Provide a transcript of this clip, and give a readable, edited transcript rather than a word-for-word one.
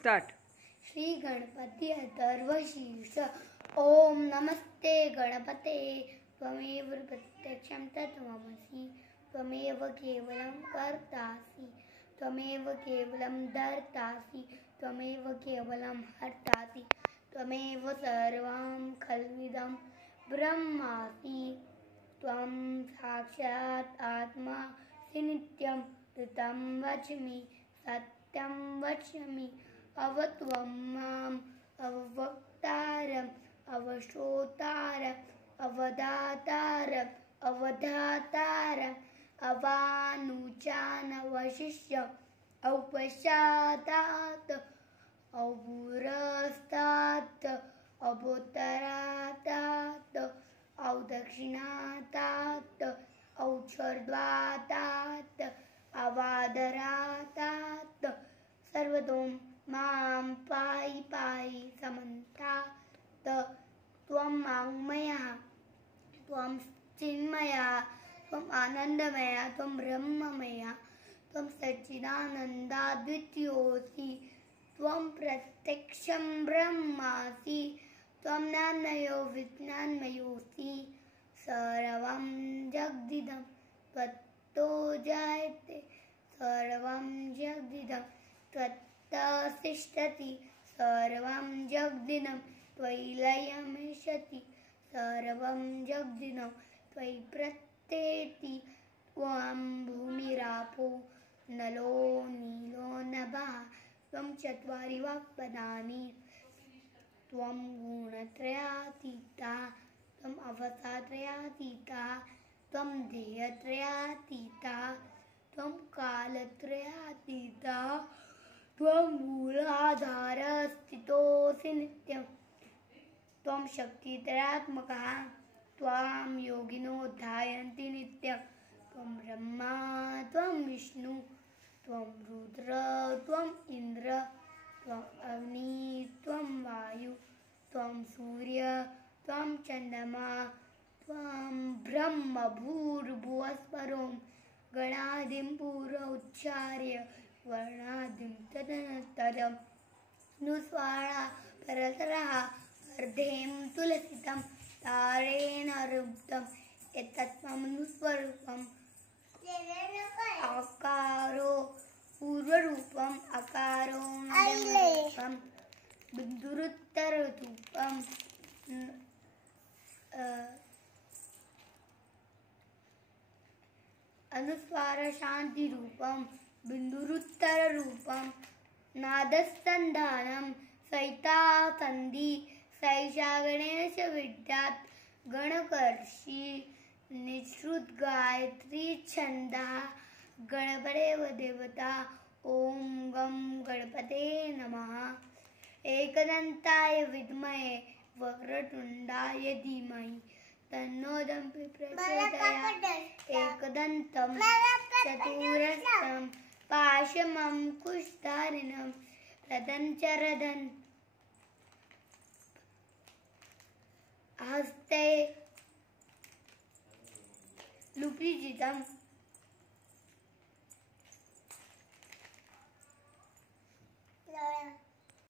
Start. Shri Ganpati Atharvashirsha. ओम नमस्ते गणपते. त्वमेव प्रत्यक्षं तत्त्वमसि. त्वमेव केवलं कर्तासि. त्वमेव केवलं धर्तासि. त्वमेव केवलं हर्तासि. त्वमेव सर्वं खल्विदं ब्रह्मासि. त्वं साक्षात् आत्मासि नित्यं. ऋतं वच्मि सत्यं वच्मि. अवत्वं माम् अवक्तारम् अवश्रोतारम् अवदातारम् अवधातारम् अवानुचानवशिष्यम् औपश्चातात् औपुरस्तात् औत्तरातात् औदक्षिणातात् और्ध्वातात् अवादरातात् सर्वतो मां पाहि पाहि समन्तात्. त्वं वाङ्मयः, त्वं चिन्मयः, त्वं आनन्दमयः, त्वं ब्रह्ममयः, त्वं सच्चिदानन्दाद्वितीयोऽसि. त्वं प्रत्यक्षं ब्रह्मासि. त्वं नान्मयो विज्ञानमयोऽसि. सर्वं जगदिदं त्वत्तो जायते. सर्वं जगदिदं त्वत्तः तिष्ठति. सर्वं जगदिदं त्वयि लयमिष्यति. सर्वं जगदिदं त्वयि प्रत्येति. त्वं भूमिरापो नलो नीलो नभः. त्वं चत्वारि वाक्पदानि. त्वं गुणत्रयातीता. त्वं अवस्थात्रयातीता. त्वं ध्येयत्रयातीता. त्वं कालत्रयातीता. त्वं मूलाधारः स्थितोऽसि नित्यं. त्वं शक्तित्रयात्मकः. त्वां योगिनो ध्यायन्ति नित्यं. त्वं ब्रह्मा त्वं विष्णु त्वं रुद्र त्वं इन्द्र त्वं अग्नि त्वं वायु त्वं सूर्य त्वं चन्द्रमा. त्वं ब्रह्म भूर्भुवस्वरं गणादिं पूर्वोच्चार्य वर्णादिं तदनन्तरं नुस्वारा परतरः अर्धें तुलसितं तारेण रुक्तम् एतत्त्वमनुस्वरूपम्. आकारो पूर्वरूपम् अकारो मध्यमरूपम् बिन्दुरुत्तररूपम् अनुस्वार शान्तिरूपम् बिन्दुरुत्तररूपम् नादस्तन्धानं सहिता सन्धि सैषा गणेश विद्यात् गणकर्षि निःसृत गायत्री छन्दः गणपतेव देवता. ओम गं गणपते नमः. एकदन्ताय विद्महे वक्रतुण्डाय धीमहि तन्नो दन्ति प्रचोदयात्. एकदन्तं चतुरस्रं पाशमङ्कुशधारिणं रदं हस्ते लुप्रिजितं